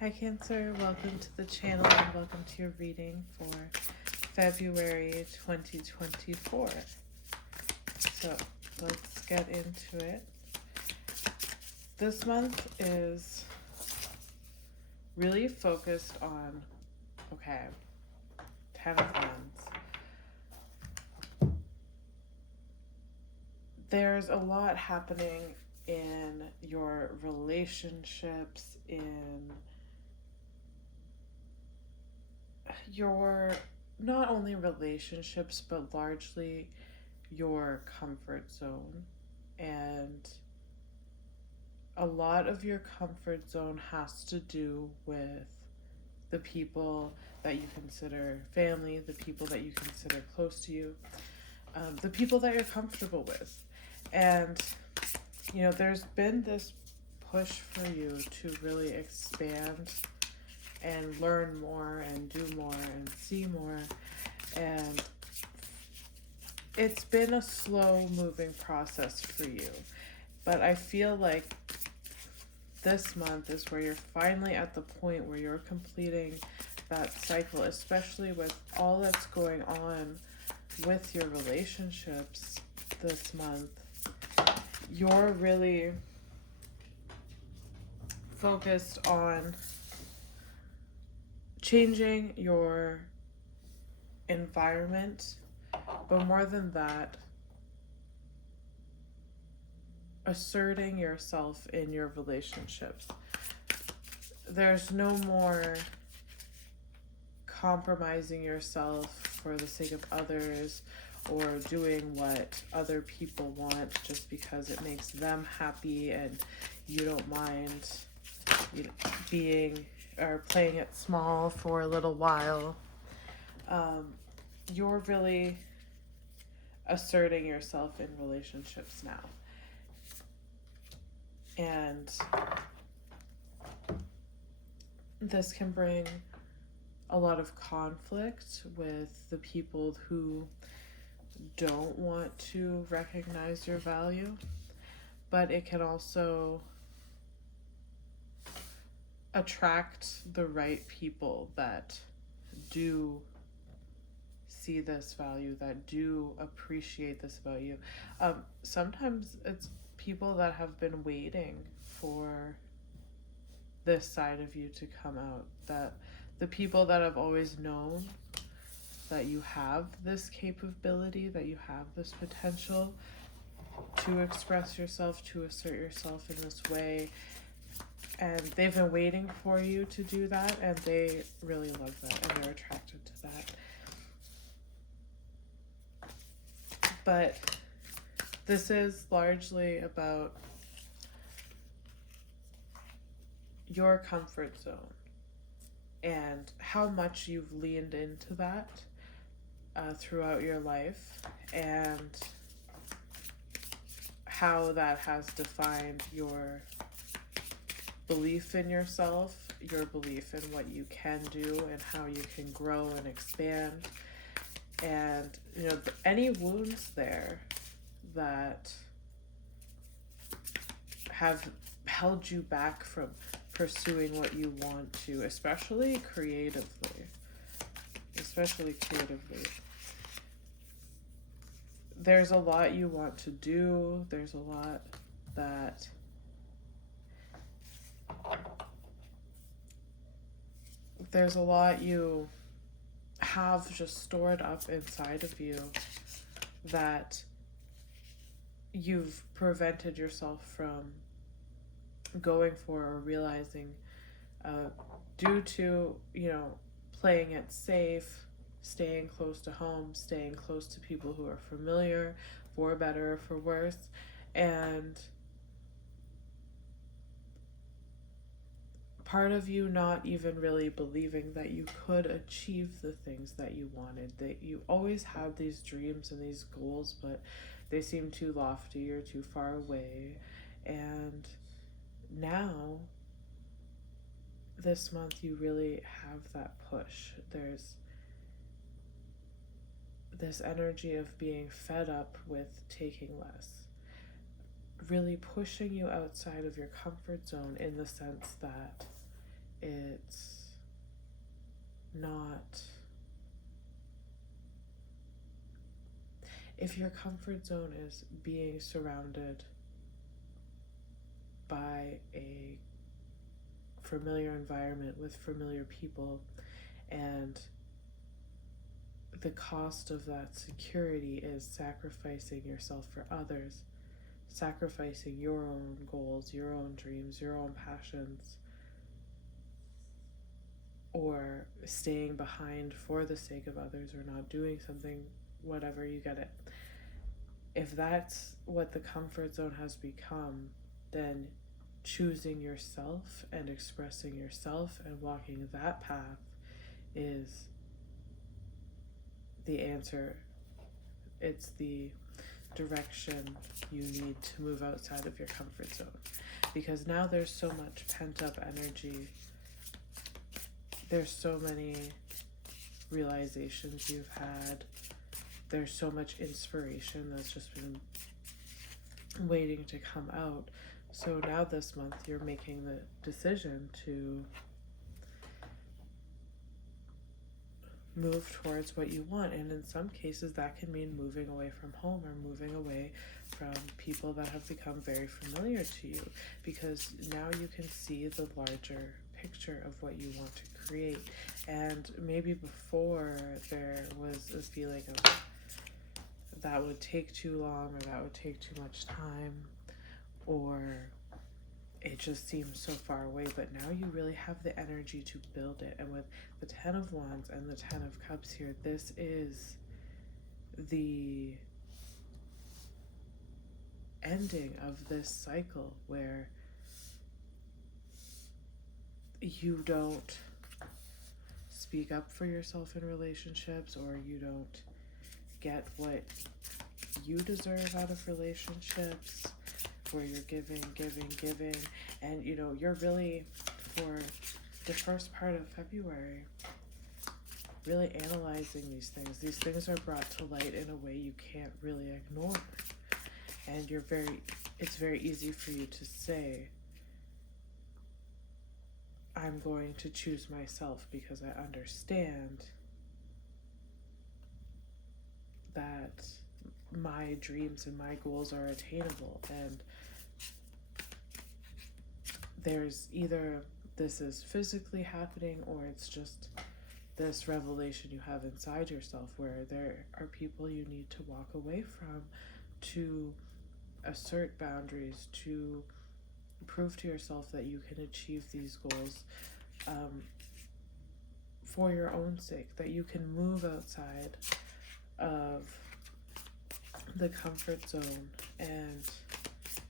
Hi Cancer, welcome to the channel and welcome to your reading for February 2024. So let's get into it. This month is really focused on, 10 of Wands. There's a lot happening in your relationships, in your not only relationships but largely your comfort zone. And a lot of your comfort zone has to do with the people that you consider family, the people that you consider close to you, the people that you're comfortable with. And there's been this push for you to really expand and learn more and do more and see more. And it's been a slow moving process for you. But I feel like this month is where you're finally at the point where you're completing that cycle, especially with all that's going on with your relationships this month. You're really focused on changing your environment, but more than that, asserting yourself in your relationships. There's no more compromising yourself for the sake of others or doing what other people want just because it makes them happy and you don't mind being or playing it small for a little while. You're really asserting yourself in relationships now. And this can bring a lot of conflict with the people who don't want to recognize your value, but it can also attract the right people that do see this value, that do appreciate this about you. Sometimes it's people that have been waiting for this side of you to come out, that the people that have always known that you have this capability, that you have this potential to express yourself, to assert yourself in this way, and they've been waiting for you to do that, and they really love that and they're attracted to that. But this is largely about your comfort zone and how much you've leaned into that throughout your life, and how that has defined your belief in yourself, your belief in what you can do and how you can grow and expand. And any wounds there that have held you back from pursuing what you want to, especially creatively. There's a lot you want to do. There's a lot that you have just stored up inside of you that you've prevented yourself from going for or realizing due to playing it safe, staying close to home, staying close to people who are familiar, for better or for worse. And part of you not even really believing that you could achieve the things that you wanted, that you always had these dreams and these goals, but they seem too lofty or too far away. And now, this month, you really have that push. There's this energy of being fed up with taking less, really pushing you outside of your comfort zone, in the sense that it not, if your comfort zone is being surrounded by a familiar environment with familiar people, and the cost of that security is sacrificing yourself for others, sacrificing your own goals, your own dreams, your own passions, or staying behind for the sake of others, or not doing something, whatever, you get it. If that's what the comfort zone has become, then choosing yourself and expressing yourself and walking that path is the answer. It's the direction you need to move outside of your comfort zone, because now there's so much pent-up energy. There's so many realizations you've had. There's so much inspiration that's just been waiting to come out. So now this month you're making the decision to move towards what you want, and in some cases that can mean moving away from home or moving away from people that have become very familiar to you, because now you can see the larger picture of what you want to create. And maybe before there was a feeling of that would take too long, or that would take too much time, or it just seems so far away, but now you really have the energy to build it. And with the 10 of Wands and the 10 of Cups here, this is the ending of this cycle where you don't speak up for yourself in relationships, or you don't get what you deserve out of relationships, where you're giving, and you're really, for the first part of February, really analyzing these things. These things are brought to light in a way you can't really ignore, and it's very easy for you to say, I'm going to choose myself because I understand that my dreams and my goals are attainable, and there's either this is physically happening, or it's just this revelation you have inside yourself, where there are people you need to walk away from to assert boundaries, to prove to yourself that you can achieve these goals for your own sake, that you can move outside of the comfort zone and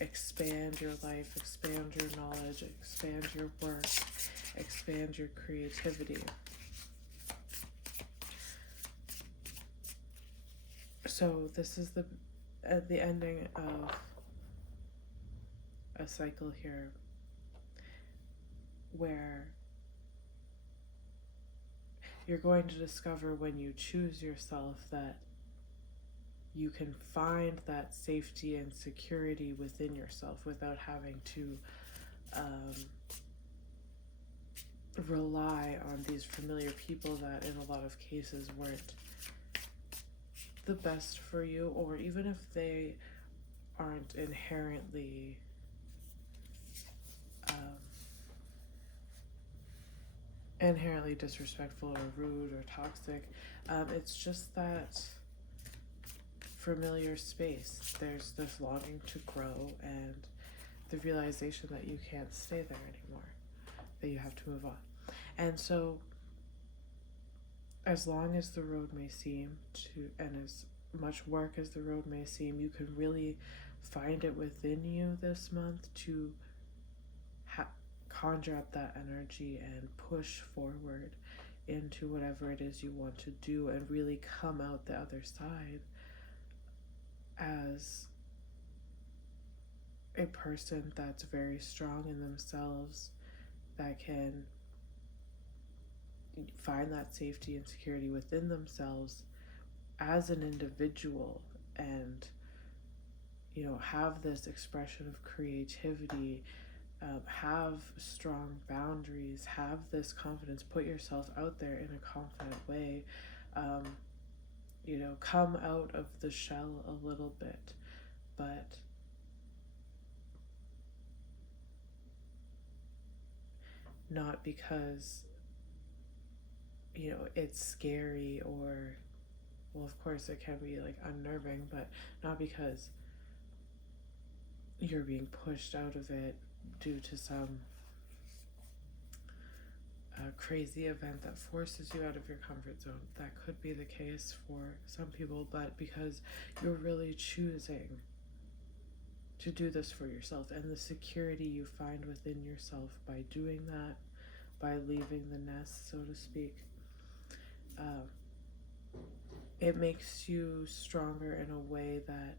expand your life, expand your knowledge, expand your work, expand your creativity. So this is the ending of a cycle here, where you're going to discover, when you choose yourself, that you can find that safety and security within yourself without having to rely on these familiar people that in a lot of cases weren't the best for you, or even if they aren't inherently disrespectful or rude or toxic. It's just that familiar space. There's this longing to grow, and the realization that you can't stay there anymore, that you have to move on. And so, as long as the road may seem to, and as much work as the road may seem, you can really find it within you this month to conjure up that energy and push forward into whatever it is you want to do, and really come out the other side as a person that's very strong in themselves, that can find that safety and security within themselves as an individual, and have this expression of creativity have strong boundaries, have this confidence, put yourself out there in a confident way. Um, come out of the shell a little bit, but not because, it's scary or, well, of course it can be like unnerving, but not because you're being pushed out of it due to some crazy event that forces you out of your comfort zone. That could be the case for some people, but because you're really choosing to do this for yourself, and the security you find within yourself by doing that, by leaving the nest, so to speak, uh, it makes you stronger in a way that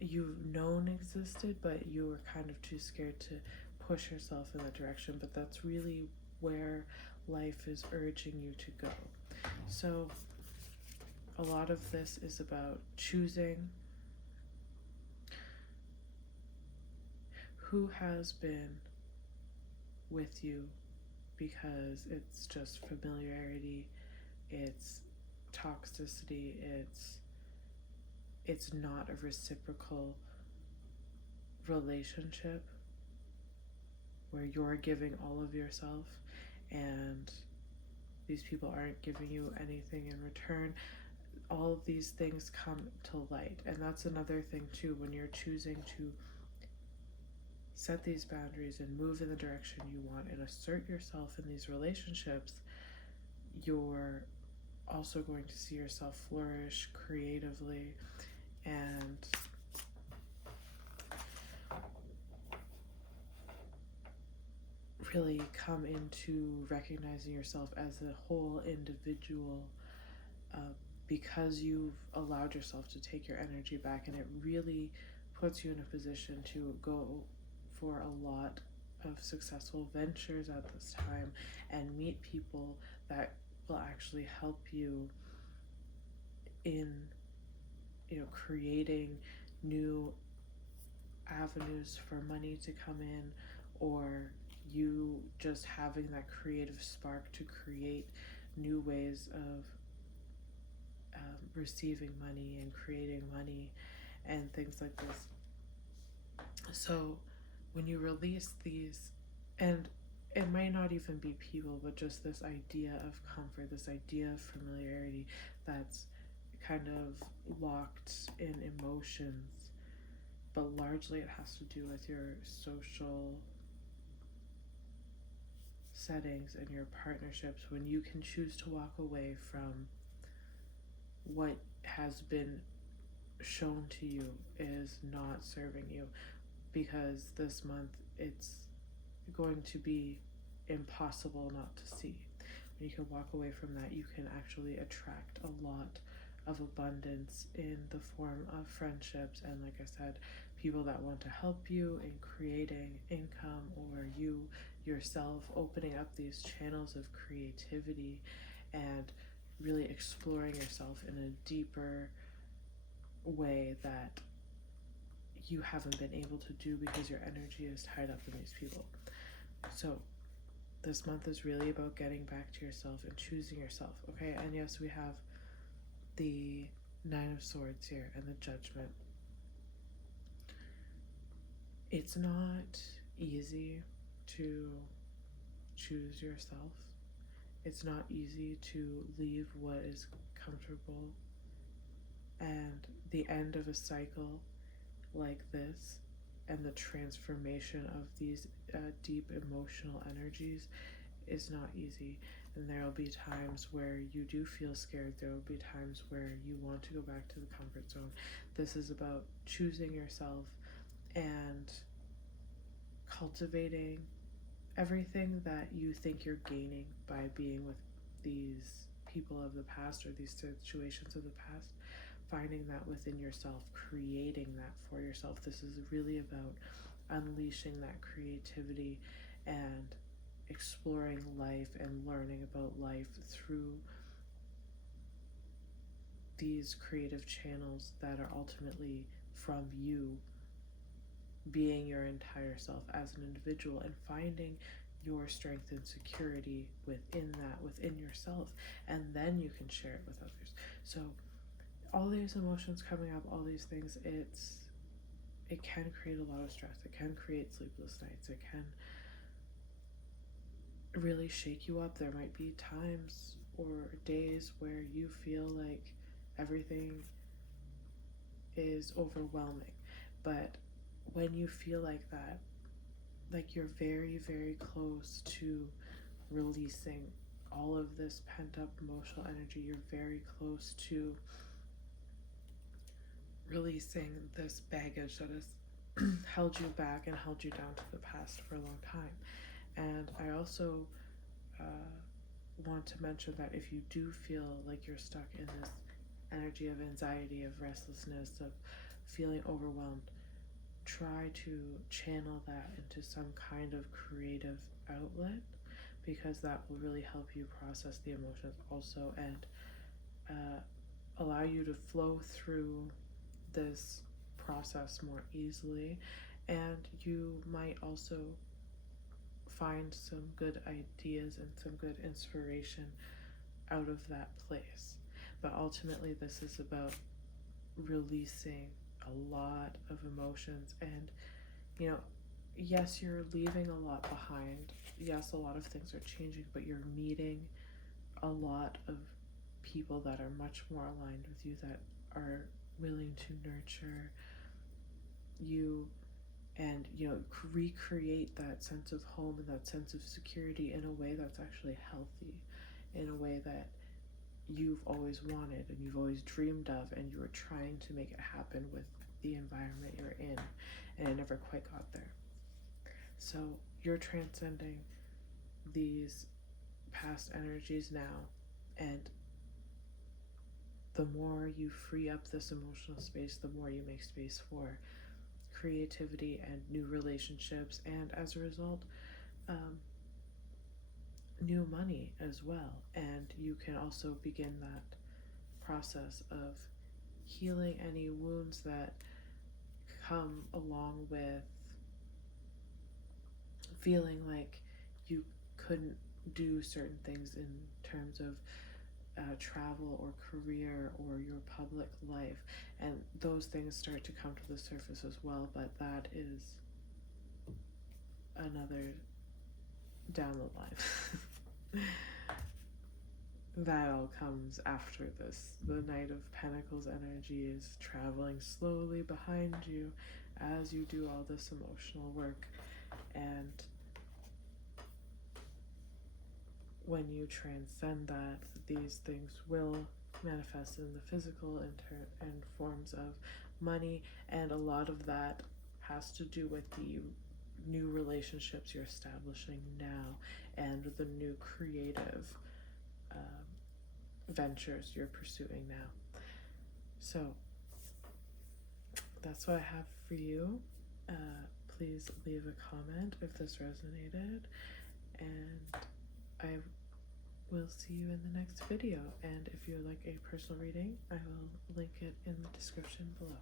you've known existed, but you were kind of too scared to push yourself in that direction. But that's really where life is urging you to go. So a lot of this is about choosing who has been with you because it's just familiarity, it's toxicity, it's not a reciprocal relationship where you're giving all of yourself and these people aren't giving you anything in return. All of these things come to light, and that's another thing too. When you're choosing to set these boundaries and move in the direction you want and assert yourself in these relationships, you're also going to see yourself flourish creatively and really come into recognizing yourself as a whole individual, because you've allowed yourself to take your energy back, and it really puts you in a position to go for a lot of successful ventures at this time and meet people that will actually help you in creating new avenues for money to come in, or you just having that creative spark to create new ways of receiving money and creating money and things like this. So when you release these, and it might not even be people, but just this idea of comfort, this idea of familiarity that's kind of locked in emotions, but largely it has to do with your social settings and your partnerships. When you can choose to walk away from what has been shown to you is not serving you, because this month it's going to be impossible not to see. When you can walk away from that, you can actually attract a lot of abundance in the form of friendships and, like I said, people that want to help you in creating income, or you yourself opening up these channels of creativity and really exploring yourself in a deeper way that you haven't been able to do because your energy is tied up in these people. So this month is really about getting back to yourself and choosing yourself, okay? And yes, we have the Nine of Swords here and the Judgment. It's not easy to choose yourself. It's not easy to leave what is comfortable, and the end of a cycle like this and the transformation of these deep emotional energies is not easy. And there will be times where you do feel scared. There will be times where you want to go back to the comfort zone. This is about choosing yourself and cultivating everything that you think you're gaining by being with these people of the past or these situations of the past, finding that within yourself, creating that for yourself. This is really about unleashing that creativity and exploring life and learning about life through these creative channels that are ultimately from you being your entire self as an individual and finding your strength and security within that, within yourself, and then you can share it with others. So all these emotions coming up, all these things, it can create a lot of stress. It can create sleepless nights. It can really shake you up. There might be times or days where you feel like everything is overwhelming. But when you feel like that, like you're very, very close to releasing all of this pent up emotional energy, you're very close to releasing this baggage that has held you back and held you down to the past for a long time. And I also want to mention that if you do feel like you're stuck in this energy of anxiety, of restlessness, of feeling overwhelmed, try to channel that into some kind of creative outlet, because that will really help you process the emotions also, and allow you to flow through this process more easily. And you might also find some good ideas and some good inspiration out of that place. But ultimately, this is about releasing a lot of emotions. And, you know, yes, you're leaving a lot behind. Yes, a lot of things are changing, but you're meeting a lot of people that are much more aligned with you, that are willing to nurture you and, you know, recreate that sense of home and that sense of security in a way that's actually healthy, in a way that you've always wanted and you've always dreamed of, and you were trying to make it happen with the environment you're in, and it never quite got there. So you're transcending these past energies now, and the more you free up this emotional space, the more you make space for creativity and new relationships, and as a result, new money as well. And you can also begin that process of healing any wounds that come along with feeling like you couldn't do certain things in terms of travel or career or your public life, and those things start to come to the surface as well. But that is another down the line. That all comes after this. The Knight of Pentacles energy is traveling slowly behind you as you do all this emotional work. And when you transcend that, these things will manifest in the physical in forms of money, and a lot of that has to do with the new relationships you're establishing now and the new creative ventures you're pursuing now. So that's what I have for you. Please leave a comment if this resonated, and I will see you in the next video. And if you would like a personal reading, I will link it in the description below.